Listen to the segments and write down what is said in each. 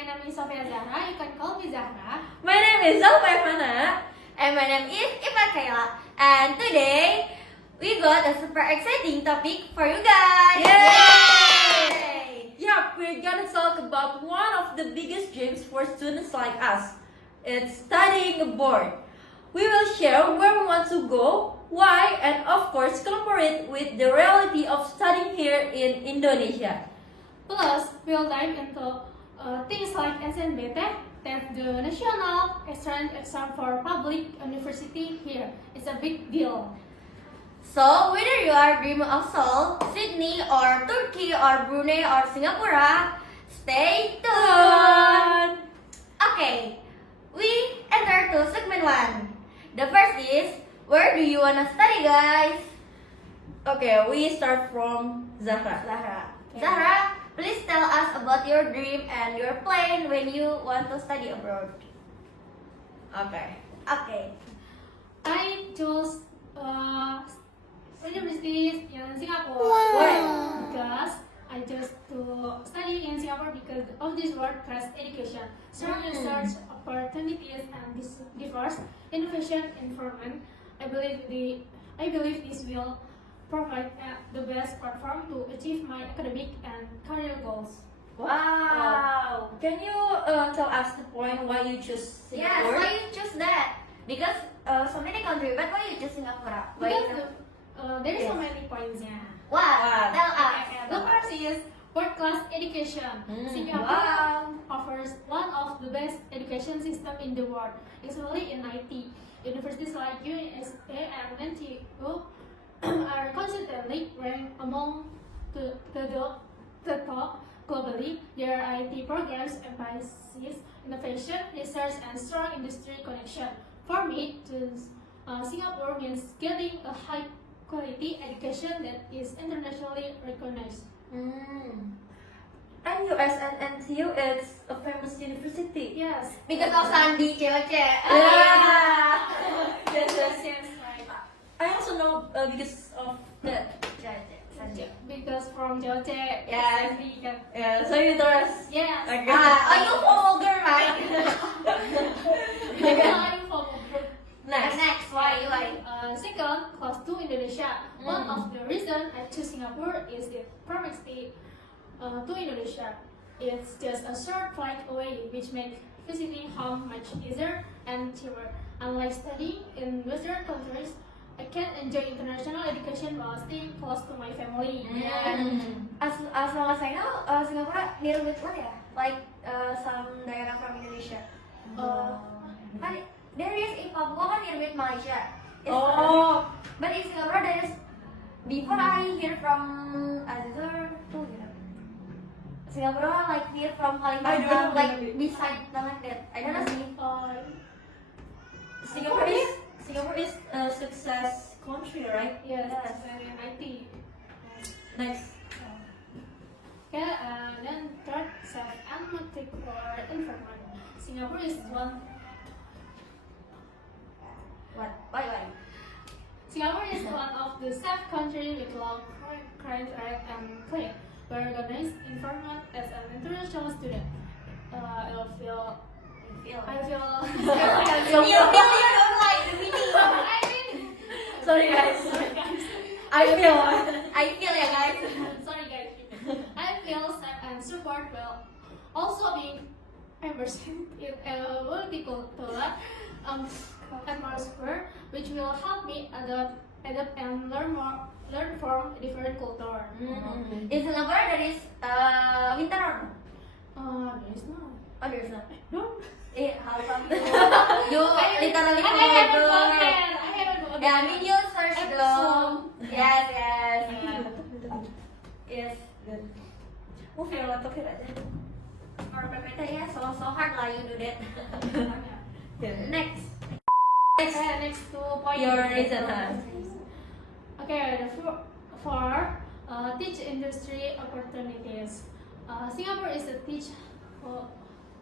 My name is Sofia Zahra. You can call me Zahra. My name is Zalfa Ivana. And my name is Ivan Kayla. And today, we got a super exciting topic for you guys. Yay! Yeah, we're gonna talk about one of the biggest dreams for students like us. It's studying abroad. We will share where we want to go, why, and of course compare it with the reality of studying here in Indonesia. Plus, we'll dive into things like SNBT, that's the national entrance exam for public university here. It's a big deal. So, whether you are dreaming of Seoul, Sydney, or Turkey, or Brunei, or Singapore, stay tuned! Okay, we enter to segment 1. The first is, where do you wanna study, guys? Okay, we start from Zahra. Zahra, please tell us about your dream and your plan when you want to study abroad. Okay. Okay. I chose university in Singapore. Why? Because I chose to study in Singapore because of this world-class education, strong research opportunities, and this diverse innovation environment. I believe this will provide the best platform to achieve my academic and career goals. Wow. Can you tell us the point why you choose Yes, Singapore? why you choose that? Because so many countries, but why you choose Singapore? Why Because there is so Yes. many points. Yeah. What? Tell us. The first is world-class education. Singapore Wow. offers one of the best education system in the world, especially in IT. Universities like UNSA and NTU are consistently ranked among the top globally. Their IT programs emphasize innovation, research, and strong industry connection. For me, to Singapore means getting a high-quality education that is internationally recognized. And US and NTU is a famous university. Yes. Because of Sandi, cewek. Yeah. Yes, right. I also know because of that. Because from Joche. Yes. Yeah, so you told us. Yes. Okay. Are you vulgar, right? I'm from Next. Next, why? second, close to Indonesia. One of the reasons I choose Singapore is the proximity to Indonesia. It's just a short flight away, which makes visiting home much easier and cheaper. Unlike studying in Western countries, I can enjoy international education while staying close to my family. As long as I know, Singapore near with what ya? Like some daerah from Indonesia. Kan there is in Papua kan near with Malaysia. Oh. But in Singapore there is. Before I hear from other two, Singapore like near from I don't Kalimantan, know, like maybe. beside like that. I don't know sih. Singapore is a success country, right? Yes, Yes. and in IT. Next. Then third, self and multicultural environment. Singapore is one. What? Why? Singapore is one of the safe countries with low crime rate and clean, well-organized environment. As an international student, I feel. You I don't like the meaning. mean, Sorry guys. I feel. I feel ya guys. Sorry guys. I feel safe and support well. Also being immersed in a multicultural atmosphere, which will help me adapt and learn from different culture. In Singapore there is winter or no? There is no. Oh, there is not. No. How come you literally I haven't voted. Yeah, I mean you search dong. Yes. Yes. Moving on, talking aja. Or PPT ya, so hard lah you do that. Next. Next to point. Your reason, Okay, for teach industry opportunities. Singapore is a teach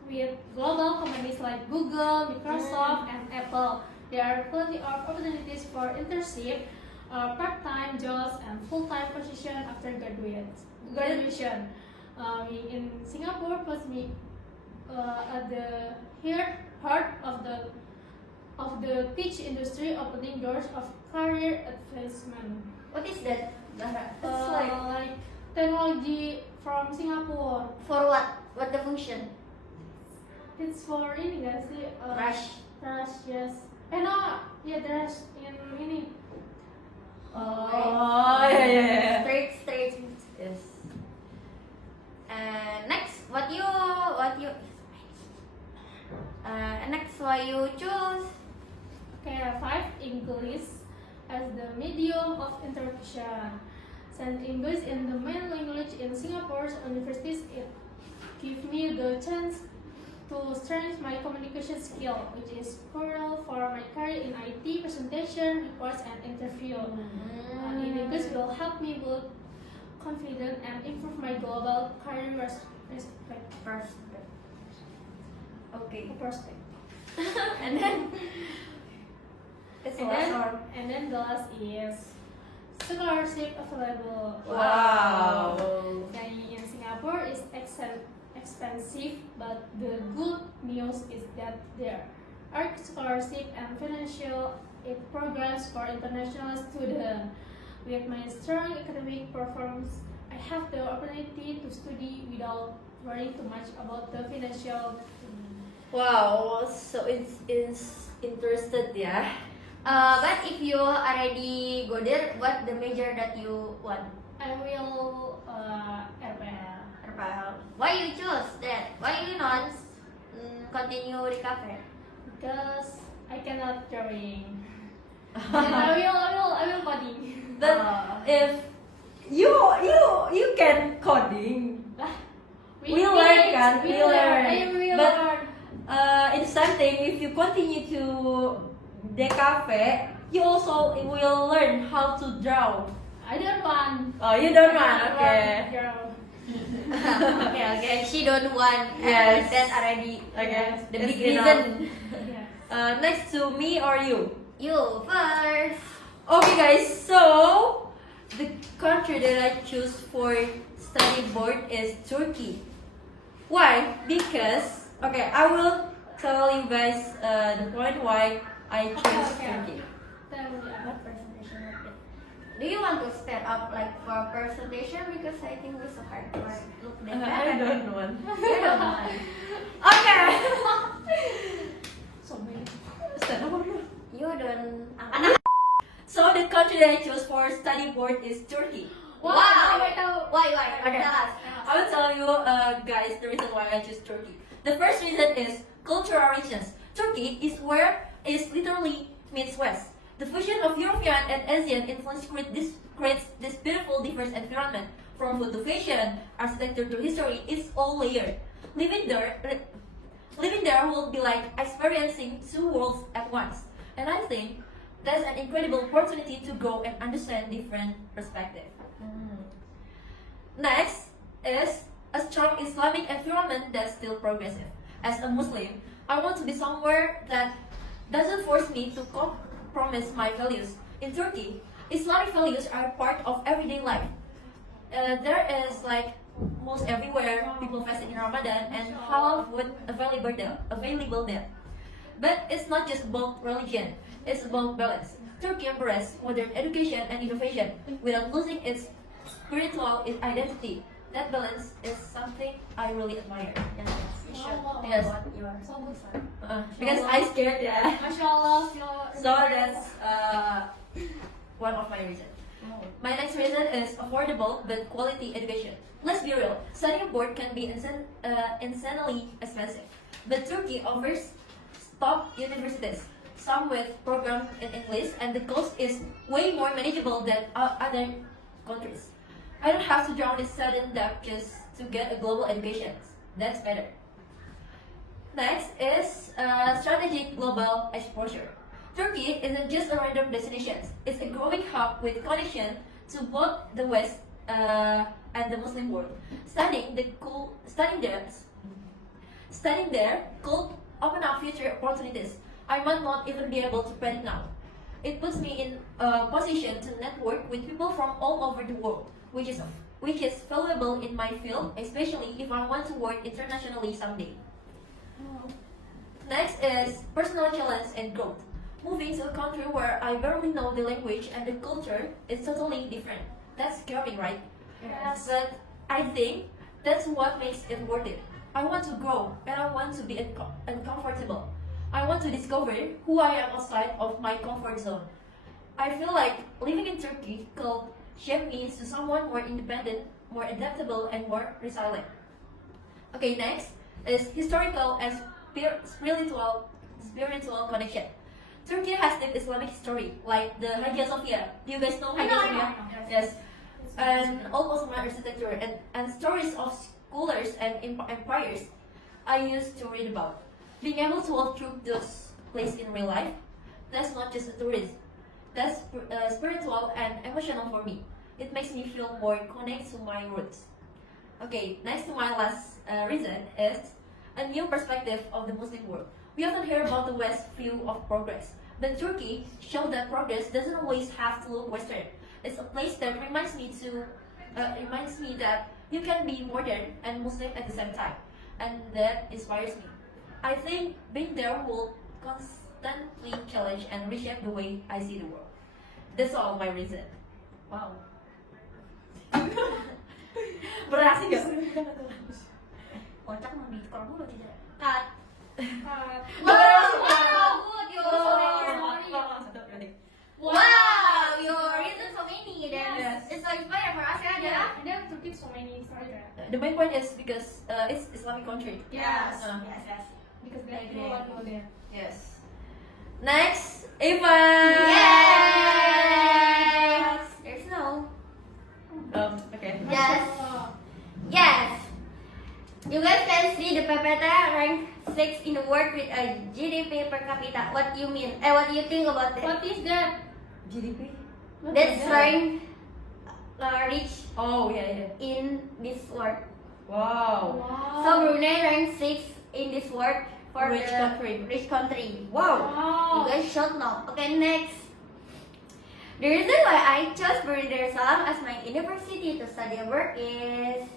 with global companies like Google, Microsoft, and Apple. There are plenty of opportunities for internship, part-time jobs, and full-time position after graduation. In Singapore, plus me at the heart of the teach industry, opening doors of career advancement. What is that, Zahra? It's Like technology from Singapore. for what? What the function? It's for ini nggak sih? Rush. Rush, yes. No, yeah, the rush in ini. Oh, yeah. Straight. Yes. And next, what you next what you choose? Okay, 5 English as the medium of interaction. Since English is the main language in Singapore's universities, it gives me the chance to strengthen my communication skill, which is crucial for my career in IT, presentation, reports, and interview. In English will help me build confidence and improve my global career Okay. prospect. And then it's And last then, one. and then the last is scholarship available. Wow. Studying in Singapore is expensive, but the good news is that there are scholarship and financial aid programs for international students. With my strong academic performance, I have the opportunity to study without worrying too much about the financial. Wow, so it's interested, yeah. But if you already go there, what the major that you want? I will RPL. RPL. Why you choose that? Why you not continue recover? Because I cannot drawing. And I will coding. But if you can coding, We learn, kan? We learn. I will But- learn. it's something if you continue to DKV, you also will learn how to draw. I don't want. Oh, you don't want? I Okay. draw. Okay. She don't want. Yes. That already. Okay. The It's big enough. reason. Yes. Next to me or you? You first. Okay, guys. So the country that I choose for study board is Turkey. Why? Because I will tell you guys the point why I chose Okay. Turkey. Then we are. What presentation like that? Do you want to stand up like for a presentation? Because I think it's so hard to look that I don't want. You don't want. Okay. So many. Stand up. You don't. Anak. So the country that I chose for study board is Turkey. Wow. Why? Okay. Tell us. I will tell you, guys, the reason why I choose Turkey. The first reason is cultural richness. Turkey is literally means West. The fusion of European and Asian influence creates this beautiful diverse environment. From food to fashion, architecture to history, it's all layered. Living there will be like experiencing two worlds at once. And I think that's an incredible opportunity to grow and understand different perspectives. Next is a strong Islamic environment that's still progressive. As a Muslim, I want to be somewhere that doesn't force me to compromise my values. In Turkey, Islamic values are part of everyday life. There is like most everywhere people fasting in Ramadan and halal food available there. But it's not just about religion, it's about balance. Turkey embraces modern education and innovation without losing its spiritual identity. That balance is something I really admire. You should Oh. think Yes. about your So good. Because I scared, yeah. Mashallah. So that's one of my reasons. My next reason is affordable but quality education. Let's be real, studying abroad can be insanely expensive. But Turkey offers top universities, some with programs in English, and the cost is way more manageable than other countries. I don't have to drown in sudden debt just to get a global education. That's better. Next is strategic global exposure. Turkey isn't just a random destination. It's a growing hub with connection to both the West and the Muslim world. Studying there could open up future opportunities I might not even be able to predict now. It puts me in a position to network with people from all over the world, which is valuable in my field, especially if I want to work internationally someday. Next is personal challenge and growth. Moving to a country where I barely know the language and the culture is totally different. That's scary, right? Yes. But I think that's what makes it worth it. I want to grow and I want to be uncomfortable. I want to discover who I am outside of my comfort zone. I feel like living in Turkey could shape me into someone more independent, more adaptable, and more resilient. Okay, next is historical and spiritual connection. Turkey has deep Islamic history, like the Hagia Sophia. Do you guys know Hagia I Sophia? know. Yes. And old Ottoman architecture and stories of scholars and empires I used to read about. Being able to walk through those places in real life, that's not just a tourist. That's spiritual and emotional for me. It makes me feel more connected to my roots. Okay, next to my last reason is a new perspective of the Muslim world. We often hear about the West view of progress, but Turkey shows that progress doesn't always have to look Western. It's a place that reminds me that you can be modern and Muslim at the same time, and that inspires me. I think being there will constantly challenge and reshape the way I see the world. That's all my reason. Wow. Berhasil gak? Kocak mau ditukar dulu tidak? Cut. Wow. Good, you Wow, your reasons so many. Then Yes. it's so inspiring for us, ya, Yeah, and then Turkey so many stories, right? The main point is because it's Islamic country. Yes. Yes. Because I they agree. no one go there. Yes. Next, Eva. Yes. There's no. Okay. Yes. Oh. Yes. You guys can see the PPT rank 6 in the world with a GDP per capita. What do you mean? What do you think about that? What is that? GDP. What That's is that? rank rich Oh yeah. in this world. Wow. Wow. So Brunei rank 6 in this world for Rich the country. rich country. Wow. You Wow. guys should know. Okay, next. The reason why I chose Brunei Darussalam as my university to study abroad is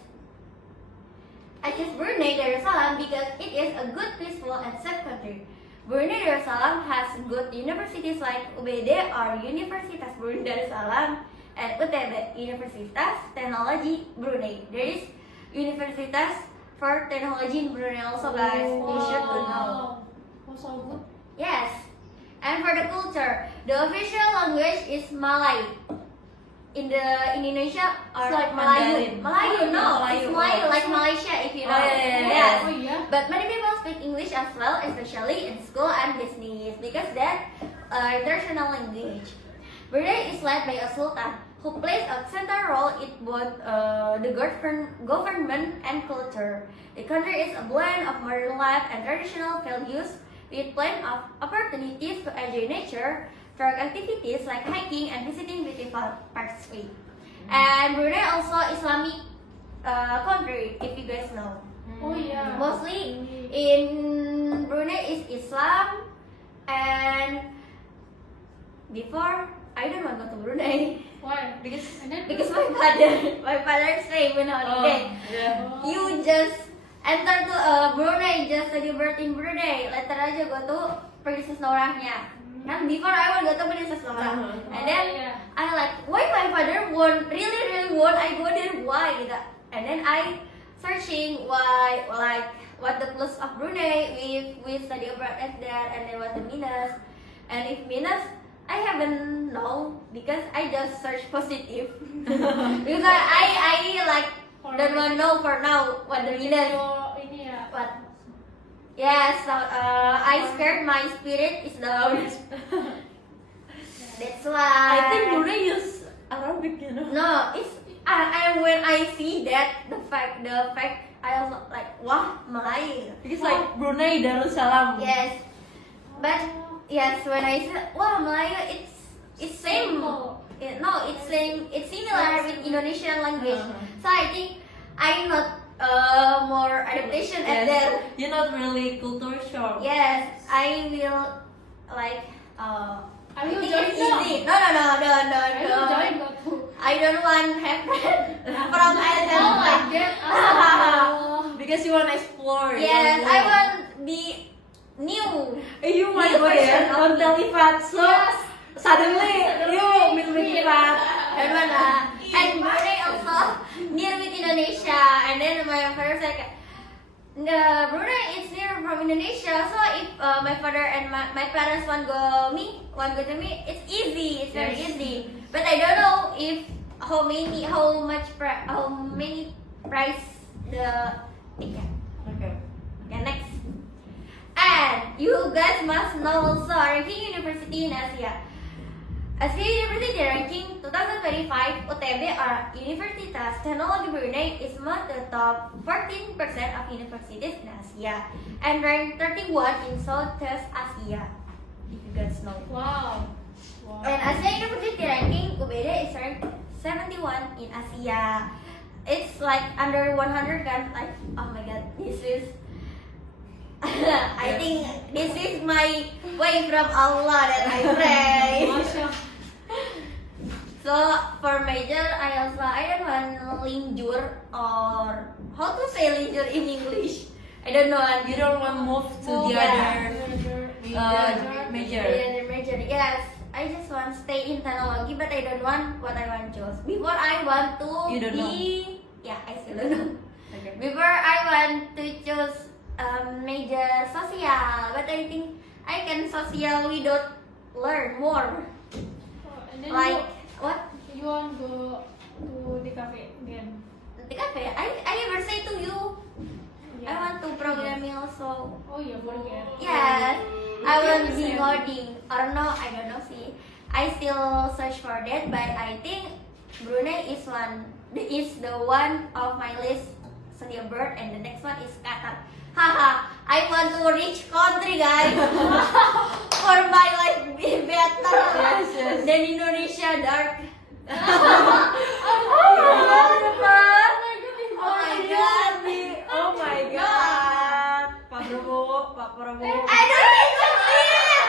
I chose Brunei Darussalam because it is a good, peaceful, and safe country. Brunei Darussalam has good universities like UBD or Universitas Brunei Darussalam and UTB, Universitas Teknologi Brunei. There is Universitas for Technology in Brunei also, guys. You should know. Oh, so good. Yes. And for the culture, the official language is Malay. In the Indonesia or It's like Melayu. Mandarin. Melayu, no, it's Melayu. Melayu like Malaysia if you know. Oh, yeah. Yes. Oh, yeah. But many people speak English as well, especially in school and business because that's international language. Brunei is led by a sultan who plays a central role in both the government and culture. The country is a blend of modern life and traditional values with plenty of opportunities to enjoy nature through activities like hiking and visiting beautiful parks. And Brunei also Islamic country, if you guys know. Oh, yeah. Mostly in Brunei is Islam, and before I don't want to go to Brunei Why? Because And then because my father say when holiday. yeah. Oh. You just enter to Brunei, just study abroad in Brunei. Later aja go to Princess Norahnya. Kan before I want go to Princess Norah, and then Oh, yeah. I like why my father really want I go there, why gitu. And then I searching why like what the plus of Brunei if we study abroad at that, and then what the minus, and if minus I haven't know because I just search positive because I like don't want know for now what the minus. So, ini ya. What? Yes, so, I scared my spirit is down. That's why. I think Brunei use Arabic, you know. No, it's I when I see that the fact I also like wah Melayu. Because like Brunei Darussalam. Yes, but yes when I say wah Melayu it's same. Simple. No, it's same. It's similar with Indonesian language. Uh-huh. So I think I'm not more adaptation at that. You're not really culture shock. Yes, I will like I will think join it's now. easy. No. I will join go to. I don't want have from Oh Adam. my god. Oh. Because you want to explore. Yes, your I world. want the new You might new go version there of on Telifat. So Yes. suddenly you meet with Ifat. and mana. And Brunei also near with Indonesia. And then my father said, Brunei is near from Indonesia. So if my father and my parents want go to me, it's easy. It's very Yes. easy. But I don't know if how many price the ticket. Okay. Okay, next. And you guys must know also ranking university in Asia. Asia University ranking 2025 UTB or Universitas Teknologi Brunei is among the top 14% of universities in Asia and ranked 31 in Southeast Asia. If you guys know. Wow. And Asia University ranking UBD is ranked 71 in Asia. It's like under 100 kan? Like, oh my god, this is I think this is my way from Allah that I pray. Masya. So for major, I don't want linjur or how to say linjur in English. I don't know. You don't want to move to the Yeah. major. Major. Yes, I just want stay in technology, but I don't want what I want choose. Before I want to You don't know. yeah, I still don't know. Okay. Before I want to choose major social, but I think I can social without learn more. And then Like what? you want go to the cafe again. The cafe. I ever say to you, I want to programming also. Oh yeah, forget. Yes, I want be coding or no, I don't know. See, I still search for that, but I think Brunei is the one of my list. Sadia Bird, and the next one is Qatar. Haha, I want to reach country, guys, for my life be better Yes. than Indonesia dark. Oh my god. Oh my god. Pak Prabowo, Pak Prabowo. I don't mention it.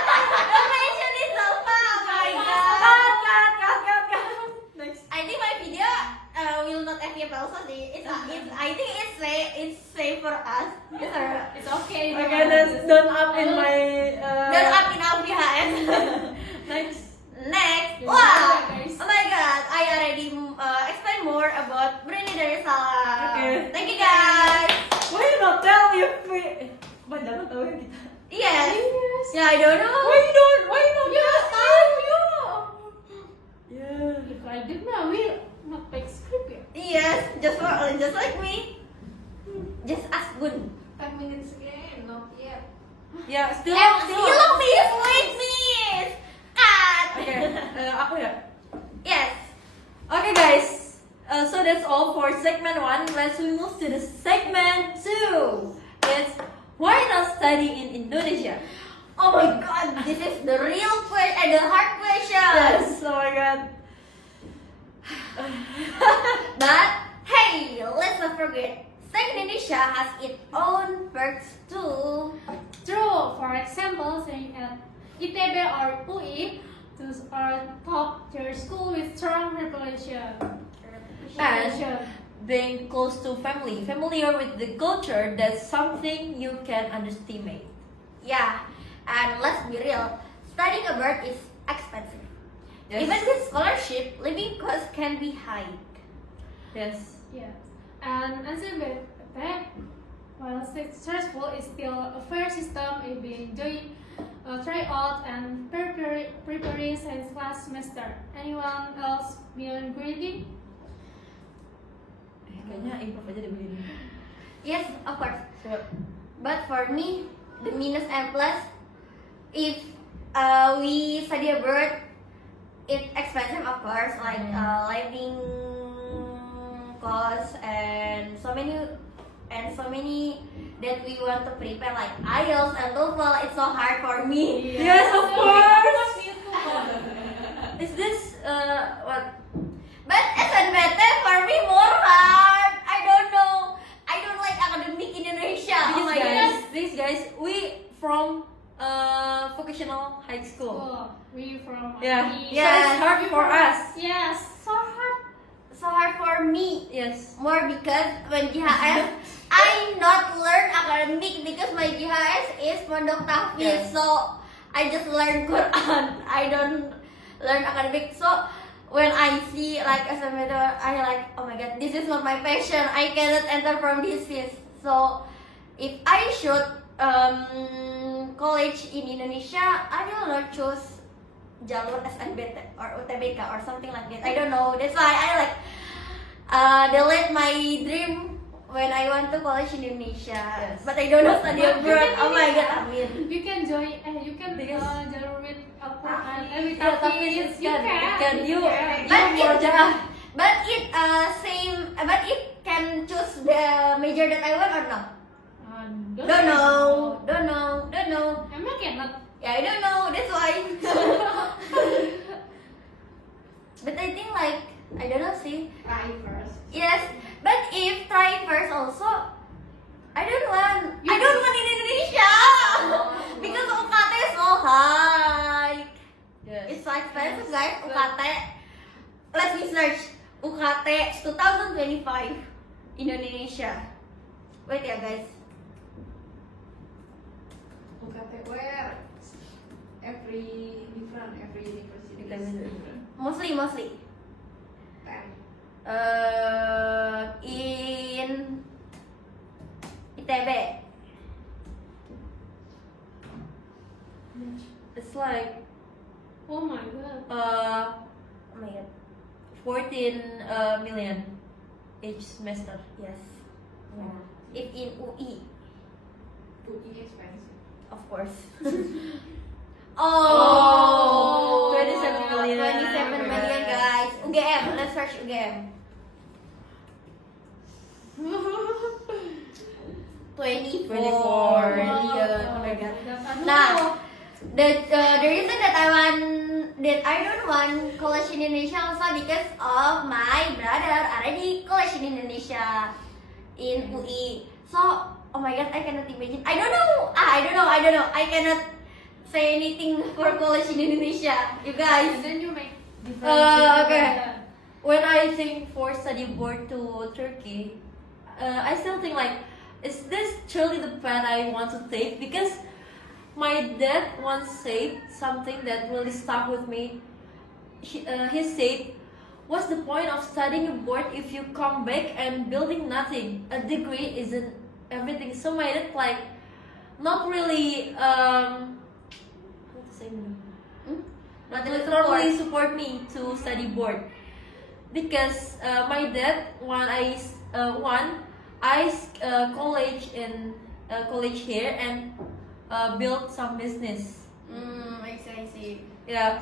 Don't mention it so far. Oh my god. Cut. Next. I think my video will not FYP also sih. I think it's safe for us. Yes, sir. It's okay. Okay, that's done up in my. Dan up in our BHS. Next. Next, Yeah, wow! guys. Oh my god, I already explain more about Brunei Darussalam. Okay. Thank you guys. Why you not tell if we? Banyak tahu ya kita. Yes. Yes. Yeah, I don't know. Why you don't? Why you not? Yes, tahu you. Yeah. If I did not, will not make script ya. Yes, just like me. Just ask Gun. 10 minutes again, not yet. Yeah, still. Still please wait, miss. Cut. Okay, aku ya. Yes. Okay, guys. So that's all for segment 1. Let's move to the segment 2. It's why not study in Indonesia? Oh my god, this is the real question, the hard question. Yes. Oh my god. But hey, let's not forget, Indonesia has its own perks too. True. For example, saying at ITB or UI, those are top tier school with strong reputation. And being close to family, familiar with the culture, that's something you can underestimate. Yeah, and let's be real, studying abroad is expensive. Yes. Even with scholarship, living costs can be high. Yes. Yeah. And answer back, while stressful, is still a fair system if we enjoy tryout and preparing science class semester. Anyone else beyond grading? Kayaknya improve aja deh begini. Yes, of course. So, But for me, the minus and plus, if we study abroad, it's expensive, of course, like living costs and so many that we want to prepare, like IELTS and TOEFL. It's so hard for me. Yes, of course. Is this what? But SNBT for me more hard. I don't know. I don't like academic Indonesia. Oh my god. These guys, we from vocational high school. Oh, we from Yeah. IT. So it's hard for us. Yes, so hard. so hard for me. Yes. More because when GHS, I not learn academic because my GHS is Pondok Tahfiz. Yes. So I just learn Quran. I don't learn academic. So when I see like SMED, I like, oh my god, this is not my passion. I cannot enter from this field. So if I should college in Indonesia, I will not choose jalur SNBT or UTBK or something like that. I don't know. That's why I like delete my dream when I want to college in Indonesia. Yes. But I don't know study abroad. Oh my god, Amin. You can join. You can Because- jalur with Al-Quran. With Yeah, tapi Hafiz. you can you But it- murojaah. But it same. But it can choose the major that I want or no? Don't know. Emang cannot. Yeah, I don't know. That's why. But I think like I don't know. See. Try first. Yes, but if try first also, I don't want in Indonesia because UKT is so high. Yes. It's so expensive, guys. UKT. Let me search UKT 2025 Indonesia. Wait ya guys. UKT where every university is different. Mostly. 10. In ITB. It's like Oh my god. Oh my god. 14 million each semester. Yes. If in UI, UI expensive. of course. Oh, 27 million. 27 million guys. UGM, let's search UGM. 24 24 million. Oh my god. Aduh. Nah, the reason that I don't want college in Indonesia also because of my brother already college in Indonesia in UI. So, oh my god, I cannot imagine. I don't know. I cannot say anything for college in Indonesia, you guys. And then you make Okay. When I think for study abroad to Turkey, I still think like, is this truly the path I want to take? Because my dad once said something that really stuck with me. He said, "What's the point of studying abroad if you come back and building nothing? A degree isn't everything." So my dad like, not really how to say no? Not Not really really support me to study board because my dad college in college here and build some business. I see. Yeah,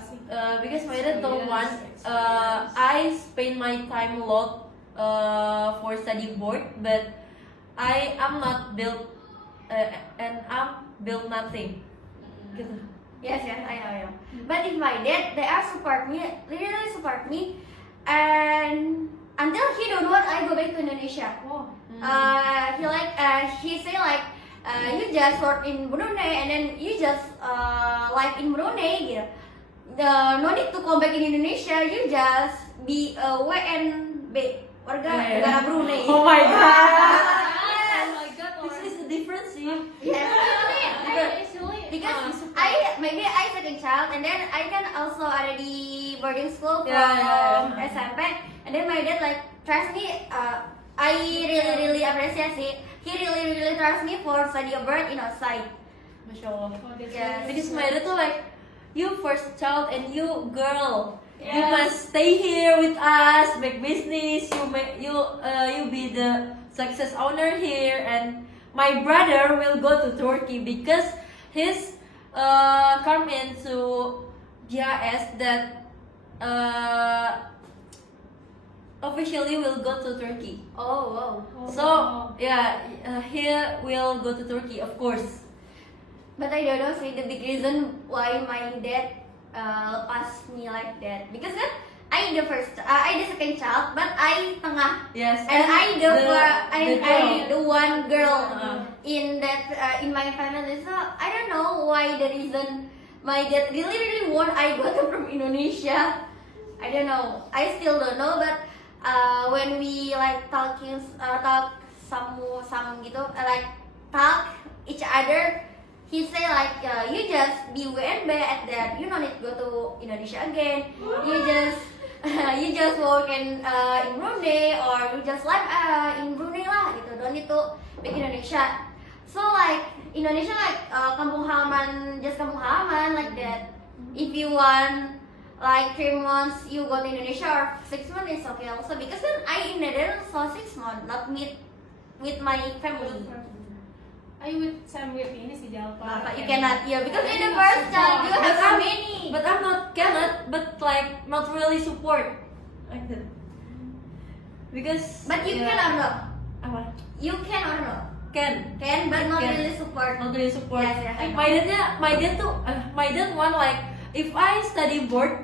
because my dad don't want I spend my time a lot for study board, but I am not built and I'm built nothing. Gitu. Yes, I know. But if my dad, they are support me, literally support me, and until he don't want I go back to Indonesia. Oh. He say like, you just work in Brunei and then you just live in Brunei gitu. No need to come back in Indonesia. You just be a WNB warga negara Brunei. Oh my god. Oh my god. This is the difference, yeah. Yes. Actually, Because support. maybe I second child and then I can also already boarding school from Yeah. SMP and then my dad like trust me. I really appreciate it. He really trust me for study abroad in outside. Masya Allah. Oh, that's Yes. really Because sweet. my dad tuh like, you first child and you girl, you Yes. must stay here with us, make business. You be the success owner here, and my brother will go to Turkey because he's come into GIS that officially will go to Turkey. Oh wow. Oh, So yeah, he will go to Turkey, of course. But I don't know sih the big reason why my dad lepas me like that because kan I the second child but I tengah Yes, and I girl. the one girl Uh-huh. in that in my family. So I don't know why the reason my dad really want I go to from Indonesia. I don't know. I still don't know. But when we like talk some gitu, like talk each other, he say like you just be WNB at that, you don't need to go to Indonesia again, you just you just work in Brunei, or you just live in Brunei lah gitu, don't need to back Indonesia. So like Indonesia like kampung halaman, just kampung halaman like that. If you want like 3 months you go to Indonesia, or 6 months, it's okay also, because then I in Netherlands for 6 months, not meet with my family. I with some with ini si Jalpa. But you cannot, yeah, because in the first child you have so many. But I'm not cannot, but like not really support like that. Because But you can or not? Apa? You can or not? Can But not Can. really support. not really support. Yes, yes, I know. My dad want like if I study board,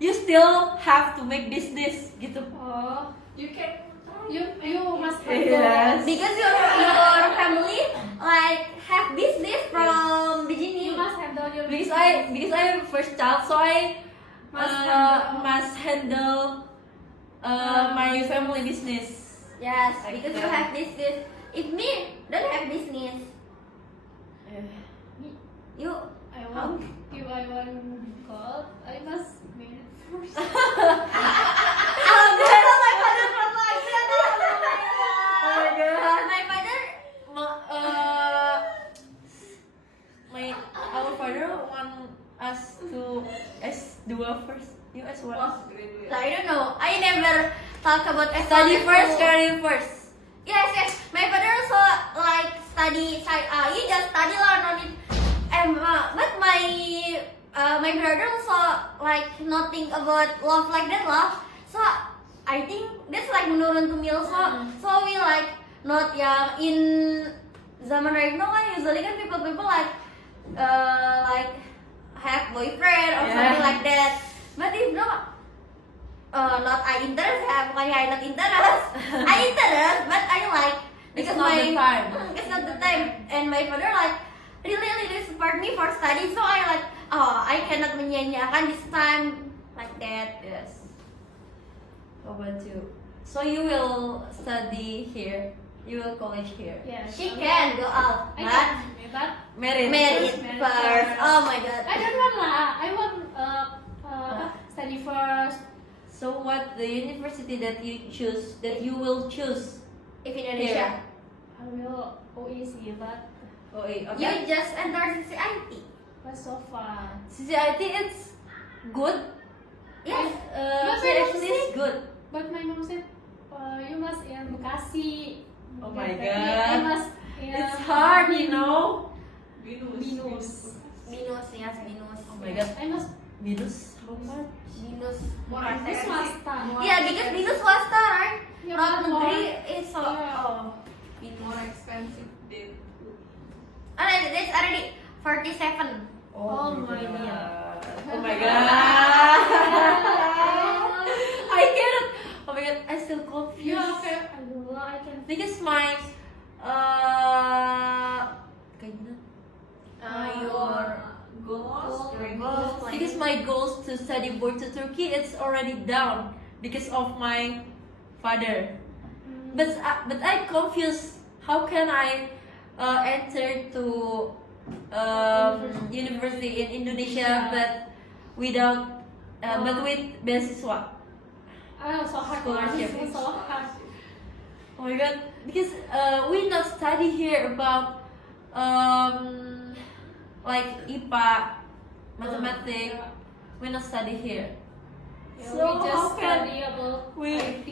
you still have to make business gitu. Oh, You can you must have Yes. Because your family like have business from beginning. You must handle your Because I am first child, so I must handle my family business. Yes, Like because you that. have business. If me don't have business, you I want if I want God, I must make it first. my father from like that. Oh my God. My father, Our father want us to S2 first. You S1. I don't know. I never talk about Study S1, first, S2. career first. Yes. My father also like study. You just study lah, no need. But my brother also like not think about love like that lah. So I think that's like menurun to me also. So we like not yang in zaman right now kan usually kan people like have boyfriend or something like that. But if not I interest, bukannya I not interest. I interest, but I like because It's not the time. It's not the time, and my father like really support me for study. So I like I cannot menyanyiakan this time like that. Yes. How about you? So you will study here. You will college here. Yes. She can go out, I but can, but Married. married Married first. first. Oh my god. I don't want lah. I want study first. So what the university that you will choose? If Indonesia, I will OEC, but Okay. you just enter CCIT. so fun. CCIT it's good. Yes. But It I actually don't is good. But my mom said, you must in Bekasi. Oh my I God. must in It's hard, you know. Binus. Binus, yes, Binus. Oh my God. I must Minus how much? Binus. This swasta. Yeah, because Binus swasta, right? Yeah, Not but more- negeri is so. Yeah. Oh, Binus. more expensive than That's already 47. Oh my God. Oh my God. I cannot. Oh my God. I still confused. Yeah, okay. I don't know. I can. Because my kayaknya. Your goals, your your goals, goals. Because my goals to study board to Turkey it's already down because of my father. But I confused. How can I enter to university in Indonesia Yeah. but without but with beasiswa? So hard. Scholarship. So hard. Oh my God! Because we not study here about like IPA, mathematics. Yeah. We not study here. Yeah, So we just how can study about we- IT.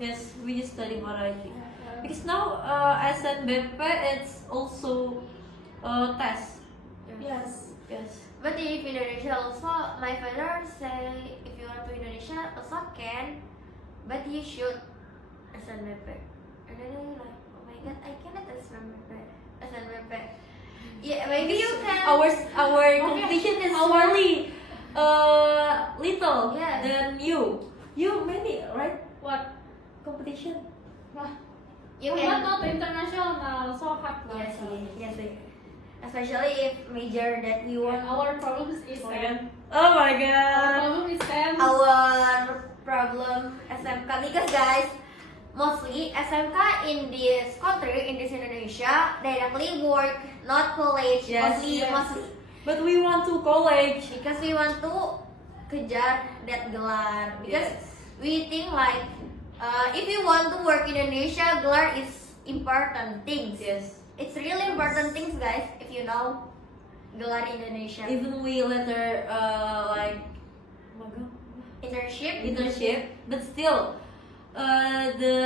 Yes, we just study variety. Yeah. Because now SNBP it's also test. Yes. Yes. But if Indonesia also, my father say if you want to Indonesia also can, but you should SNBP. And then I like, oh my god, I cannot SNBP. Yeah, maybe you can. Our competition is really little Yes. than you. You many right What? competition. Wah. You But can. not international. So hard. lah. Yes. Especially if major that you And want. our problems is Oh my God. our problem is Our problem SMK because guys, mostly SMK in this country, in this Indonesia, directly work, not college. Yes, Mostly But we want to college. because we want to kejar that gelar. Because we think like if you want to work in Indonesia, gelar is important things. Yes. It's really important things, guys. If you know gelar Indonesia. Even we later like Internship. but still, the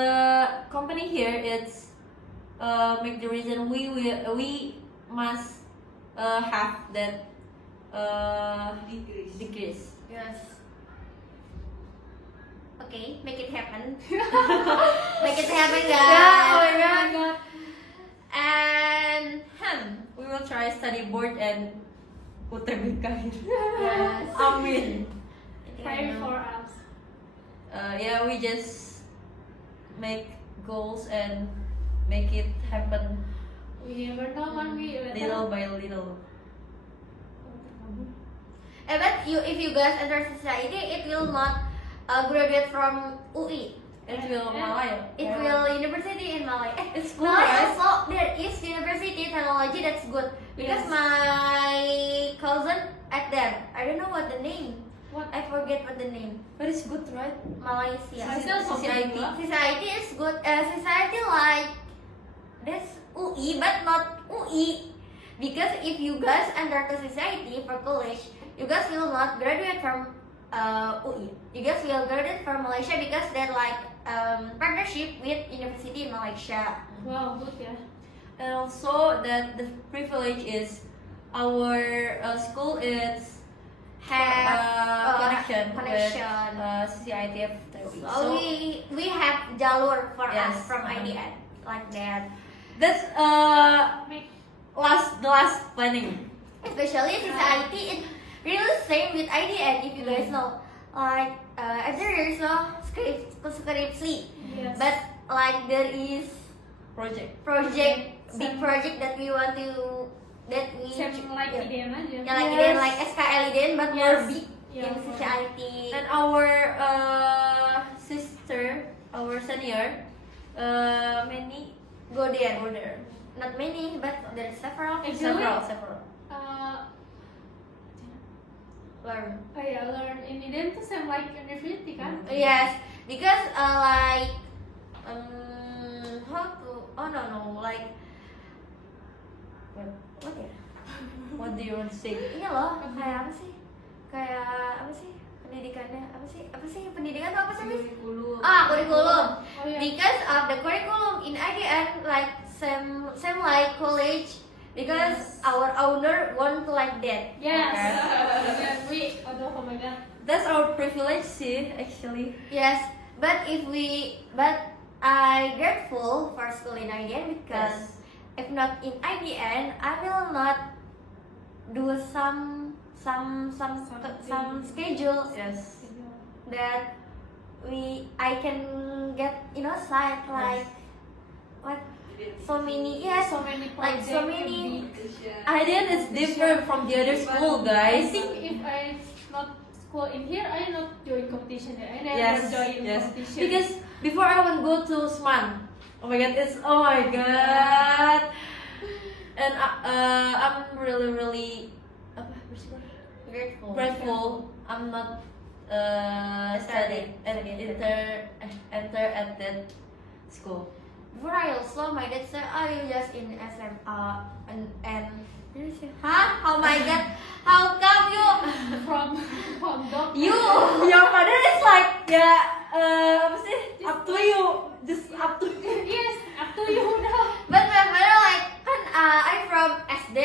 company here it's make the reason we must have that decrease. Yes. Okay, make it happen. Make it happen, guys. Yeah, Oh my god. And We will try study board and UTBK. yes. Amin. Pray for us. Yeah, we just make goals and make it happen We never know when we little by little. But if you guys enter society, it will not graduate from UI. It will Malaya. It will university in Malaya. It's cool, Malaya right? also there is university technology that's good because Yes. my cousin at there. I don't know what the name. What? I forget what the name. But it's good, right? Malaysia. Still CCIT. Society is good. Society like this UI but not UI because if you guys enter to society for college, you guys will not graduate from UI. You guys will graduate from Malaysia because they're like partnership with university in Malaysia. Wow, good ya. And also that the privilege is our school is Have connection connection. with CCITF. So we have jalur for Yes. us from IDN like that. That's Make the last planning. Especially society, it really same with IDN if you guys know. Like there is no skripsi, yes. but like there is Project. big project that we want to Same like yeah. IDM aja. Yeah, like Yes. IDN, like SKL IDN, but more Yes. big Yeah, in more. society. And our sister, our senior, many Go there. go there. Not many, but there are several. Actually, Several. Learn. Oh yeah, learn in IDM tuh same like university kan? Yes, because like how to like what ya? What do you want to say? Ini loh kayak apa sih? Kayak apa sih pendidikannya? Apa sih pendidikan tuh apa sih, Miss? Kurikulum. Kurikulum. Oh yeah. Because of the curriculum in IDN like same like college because our owner want like that. Yes. Okay. Yeah, we. Oh my god. That's our privilege, see, actually. Yes, but I grateful for school in IDN because if not in IDN, I will not do some schedules Yes. that I can get side like what so many So many like projects. so many IDN is different from the other school, I guys. think if I not school in here, I not join competition. I never Yes, join yes. competition. Because before I want to go to SMAN. Oh my god. And I'm really grateful. grateful. I'm not studying and enter at that school. Before I also my dad said, "Oh, you just in SMA and huh? Oh my god, how come you from doctor. Your father is like apa sih? Up to you, just up to you. Yes, up to you now. But my father like kan I from SD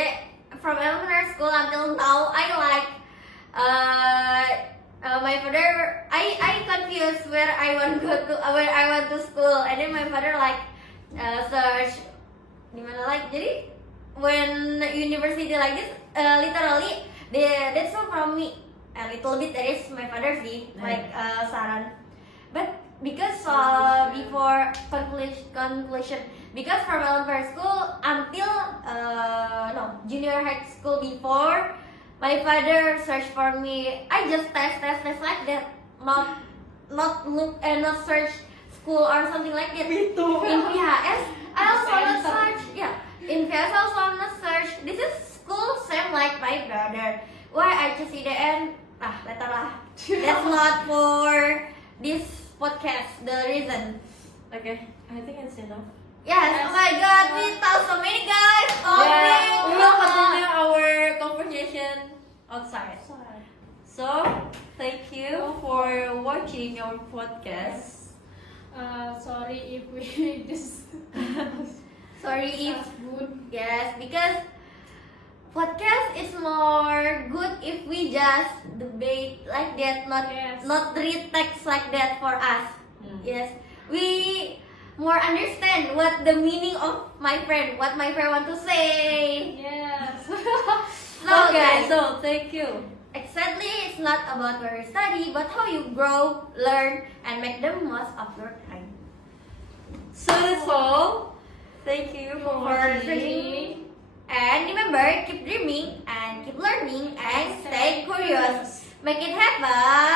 from elementary school until now I like my father I confused where I want to school and then my father like search di mana like jadi when university like this literally that's all from me a little bit that is my father sih like saran but because before conclusion because from elementary school until junior high school before my father search for me I just test like that not not look and not search school or something like that. Me too. In VHS, I also not Center. search. Yeah, in VHS also I'm not search. This is school same like my brother. Why I choose IDN? Later lah. That's not for this podcast. The reason. Okay, I think it's enough. Yes. Oh my God, we talk so many guys. Yeah, we will Talking. continue our conversation outside. So, thank you for watching our podcast. Sorry if we this Sorry if good. yes, because podcast is more good if we just debate like that, Yes. not read text like that for us. Yes, we more understand what the meaning of what my friend want to say. Yes. So Okay, guys, so thank you. exactly, it's not about where you study, but how you grow, learn, and make the most of your time. So that's all. Thank you for For watching. listening. And remember, keep dreaming and keep learning and stay curious. Make it happen.